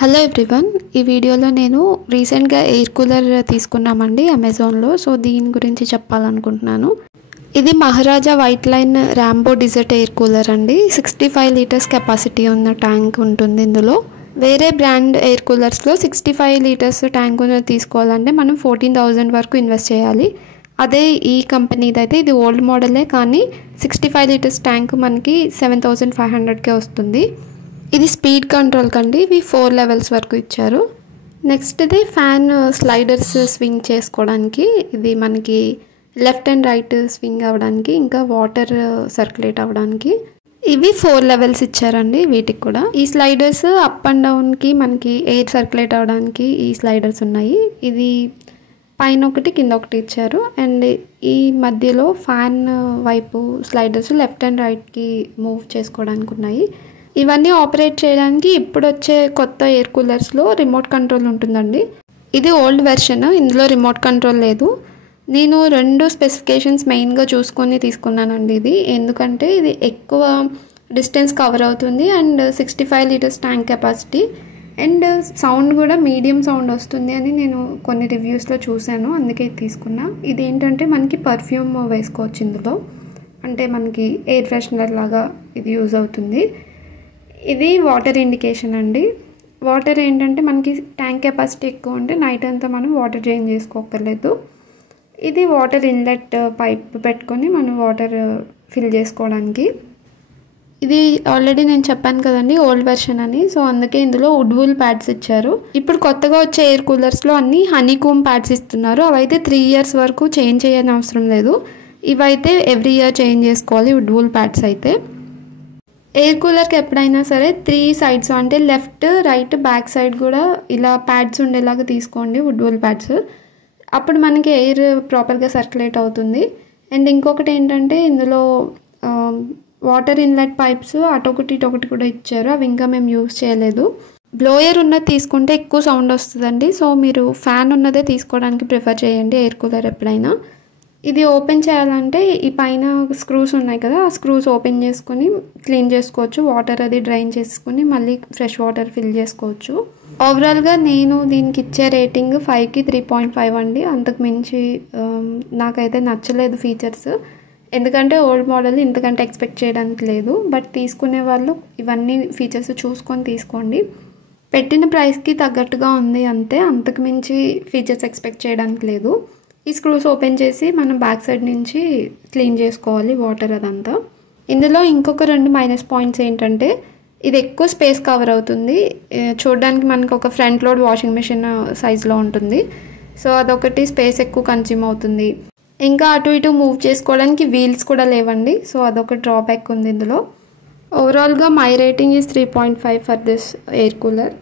Hello everyone, ఈ వీడియోలో నేను రీసెంట్గా ఎయిర్ కూలర్ తీసుకున్నామండి అమెజాన్లో. సో దీని గురించి చెప్పాలనుకుంటున్నాను. ఇది Maharaja white line Rambo desert air cooler అండి. 65 లీటర్స్ కెపాసిటీ ఉన్న ట్యాంక్ ఉంటుంది ఇందులో. వేరే బ్రాండ్ ఎయిర్ కూలర్స్లో 65 లీటర్స్ ట్యాంక్ ఉన్నది తీసుకోవాలంటే మనం 14,000 వరకు ఇన్వెస్ట్ చేయాలి. అదే ఈ కంపెనీది అయితే ఇది ఓల్డ్ మోడలే, కానీ 65 లీటర్స్ ట్యాంక్ మనకి 7,500కే వస్తుంది. ఇది స్పీడ్ కంట్రోల్ కండి. ఇవి 4 లెవెల్స్ వరకు ఇచ్చారు. నెక్స్ట్ ఇది ఫ్యాన్ స్లైడర్స్ స్వింగ్ చేసుకోవడానికి. ఇది మనకి లెఫ్ట్ అండ్ రైట్ స్వింగ్ అవ్వడానికి, ఇంకా వాటర్ సర్క్యులేట్ అవ్వడానికి. ఇవి 4 లెవెల్స్ ఇచ్చారండి వీటికి కూడా. ఈ స్లైడర్స్ అప్ అండ్ డౌన్కి మనకి ఎయిర్ సర్క్యులేట్ అవ్వడానికి ఈ స్లైడర్స్ ఉన్నాయి. ఇది పైన ఒకటి కింద ఒకటి ఇచ్చారు. అండ్ ఈ మధ్యలో ఫ్యాన్ వైపు స్లైడర్స్ లెఫ్ట్ అండ్ రైట్కి మూవ్ చేసుకోవడానికి ఉన్నాయి. ఇవన్నీ ఆపరేట్ చేయడానికి ఇప్పుడు వచ్చే కొత్త ఎయిర్ కూలర్స్లో రిమోట్ కంట్రోల్ ఉంటుందండి. ఇది ఓల్డ్ వెర్షన్, ఇందులో రిమోట్ కంట్రోల్ లేదు. నేను 2 స్పెసిఫికేషన్స్ మెయిన్గా చూసుకొని తీసుకున్నానండి ఇది. ఎందుకంటే ఇది ఎక్కువ డిస్టెన్స్ కవర్ అవుతుంది and 65 litres tank capacity and sound కూడా మీడియం సౌండ్ వస్తుంది అని నేను కొన్ని రివ్యూస్లో చూశాను, అందుకే ఇది తీసుకున్నా. ఇది ఏంటంటే మనకి పర్ఫ్యూమ్ వేసుకోవచ్చు ఇందులో, అంటే మనకి ఎయిర్ ఫ్రెషనర్ లాగా ఇది యూజ్ అవుతుంది. ఇది వాటర్ ఇండికేషన్ అండి. వాటర్ ఏంటంటే మనకి ట్యాంక్ కెపాసిటీ ఎక్కువ ఉంటే నైట్ అంతా మనం వాటర్ చేంజ్ చేసుకోకర్లేదు. ఇది వాటర్ ఇన్లెట్ పైప్ పెట్టుకొని మనం వాటర్ ఫిల్ చేసుకోవడానికి. ఇది ఆల్రెడీ నేను చెప్పాను కదండి ఓల్డ్ వెర్షన్ అని, సో అందుకే ఇందులో వుడ్ ప్యాడ్స్ ఇచ్చారు. ఇప్పుడు కొత్తగా వచ్చే ఎయిర్ కూలర్స్లో అన్ని హనీకోమ్ ప్యాడ్స్ ఇస్తున్నారు. అవైతే 3 ఇయర్స్ వరకు చేంజ్ చేయని అవసరం లేదు. ఇవైతే ఎవ్రీ ఇయర్ చేంజ్ చేసుకోవాలి వుడ్ ప్యాడ్స్ అయితే. ఎయిర్ కూలర్కి ఎప్పుడైనా సరే 3 సైడ్స్ అంటే లెఫ్ట్ రైట్ బ్యాక్ సైడ్ కూడా ఇలా ప్యాడ్స్ ఉండేలాగా తీసుకోండి, వుడ్ ప్యాడ్స్. అప్పుడు మనకి ఎయిర్ ప్రాపర్గా సర్క్యులేట్ అవుతుంది. అండ్ ఇంకొకటి ఏంటంటే ఇందులో వాటర్ ఇన్లెట్ పైప్స్ అటొకటి ఇటొకటి కూడా ఇచ్చారు. అవి ఇంకా మేము యూజ్ చేయలేదు. బ్లోయర్ ఉన్నది తీసుకుంటే ఎక్కువ సౌండ్ వస్తుందండి. సో మీరు ఫ్యాన్ ఉన్నదే తీసుకోవడానికి ప్రిఫర్ చేయండి ఎయిర్ కూలర్ ఎప్పుడైనా. ఇది ఓపెన్ చేయాలంటే ఈ పైన స్క్రూస్ ఉన్నాయి కదా, ఆ స్క్రూస్ ఓపెన్ చేసుకొని క్లీన్ చేసుకోవచ్చు. వాటర్ అది డ్రైన్ చేసుకొని మళ్ళీ ఫ్రెష్ వాటర్ ఫిల్ చేసుకోవచ్చు. ఓవరాల్గా నేను దీనికి ఇచ్చే రేటింగ్ 5కి 3.5 అండి. అంతకు మించి నాకైతే నచ్చలేదు ఫీచర్స్. ఎందుకంటే ఓల్డ్ మోడల్ ఇంతకంటే ఎక్స్పెక్ట్ చేయడానికి లేదు. బట్ తీసుకునే వాళ్ళు ఇవన్నీ ఫీచర్స్ చూసుకొని తీసుకోండి. పెట్టిన ప్రైస్కి తగ్గట్టుగా ఉంది అంతే, అంతకు మించి ఫీచర్స్ ఎక్స్పెక్ట్ చేయడానికి లేదు. ఈ స్క్రూస్ ఓపెన్ చేసి మనం బ్యాక్ సైడ్ నుంచి క్లీన్ చేసుకోవాలి వాటర్ అదంతా. ఇందులో ఇంకొక 2 మైనస్ పాయింట్స్ ఏంటంటే ఇది ఎక్కువ స్పేస్ కవర్ అవుతుంది. చూడడానికి మనకు ఒక ఫ్రంట్ లోడ్ వాషింగ్ మెషిన్ సైజులో ఉంటుంది. సో అదొకటి స్పేస్ ఎక్కువ కన్జ్యూమ్ అవుతుంది. ఇంకా అటు ఇటు మూవ్ చేసుకోవడానికి వీల్స్ కూడా లేవండి. సో అదొక డ్రాబ్యాక్ ఉంది ఇందులో. ఓవరాల్గా my rating is 3.5 for this air cooler.